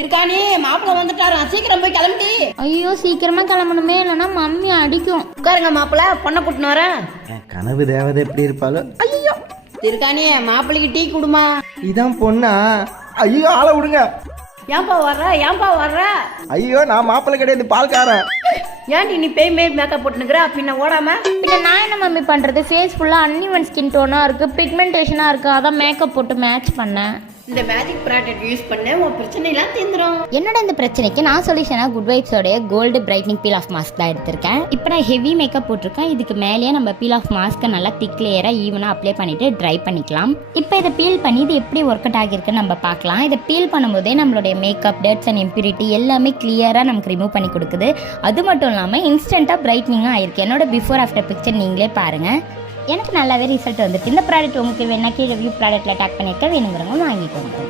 இருக்கானே மாப்பிள்ள வந்துட்டாரா, சீக்கிரம் போய் கிளம்பி. ஐயோ சீக்கிரமா கிளம்பணுமே, இல்லைன்னா மம்மி அடிக்கும். உட்காருங்க மாப்பிள்ள, பொண்ணை கூட்டினு வரேன். கனவு தேவதை எப்படி இருப்பாளோ. ஐயோ இருக்கானே மாப்பிள்ளைக்கு டீ குடுமா. இதான் பொண்ணா? ஐயோ ஆளை விடுங்க. ஏன்பா வர்ற? ஐயோ நான் மாப்பிள்ளை கிடையாது, பால்காரன். ஏன்டி நீ பேய் மேல் மேக்கப் போட்டுனுக்குற பின்ன ஓடாம? பின்ன நான் என்ன மம்மி பண்றது, ஃபேஸ் ஃபுல்லா அன்இவன் ஸ்கின் டோனா இருக்கு, பிக்மெண்டேஷனா இருக்கு, அதான் மேக்கப் போட்டு மேட்ச் பண்ணேன். இந்த மேஜிக் ப்ராடக்ட் யூஸ் பண்ண உன் பிரச்சனை எல்லாம் தீந்துரும். என்னோட இந்த பிரச்சனைக்கு நான் சொல்யூஷனா குட் வைப்ஸோடைய gold brightening peel off mask தான் எடுத்திருக்கேன். இப்போ நான் ஹெவி மேக்கப் போட்டிருக்கேன். இதுக்கு மேலேயே நம்ம பீல் ஆஃப் மாஸ்க்கை நல்லா திக் லேயராக ஈவனாக அப்ளை பண்ணிட்டு ட்ரை பண்ணிக்கலாம். இப்போ இதை பீல் பண்ணி இது எப்படி ஒர்க் அவுட் ஆகியிருக்குன்னு நம்ம பார்க்கலாம். இதை பீல் பண்ணும்போதே நம்மளுடைய மேக்கப் டர்ட்ஸ் அண்ட் இம்பியூரிட்டி எல்லாமே கிளியராக நமக்கு ரிமூவ் பண்ணி கொடுக்குது. அது மட்டும் இல்லாமல் இன்ஸ்டண்ட்டாக பிரைட்னிங்காக ஆயிருக்கு. என்னோட பிஃபோர் ஆஃப்டர் பிக்சர் நீங்களே பாருங்கள். எனக்கு நல்லாவே ரிசல்ட் வந்துருக்கு. இந்த ப்ராடக்ட் உங்களுக்கு வேணா கீழே ரிவ்யூ ப்ராடக்ட்டில் டேக் பண்ணியிருக்க, வேணுங்கிறவங்க வாங்கிக்கோங்க.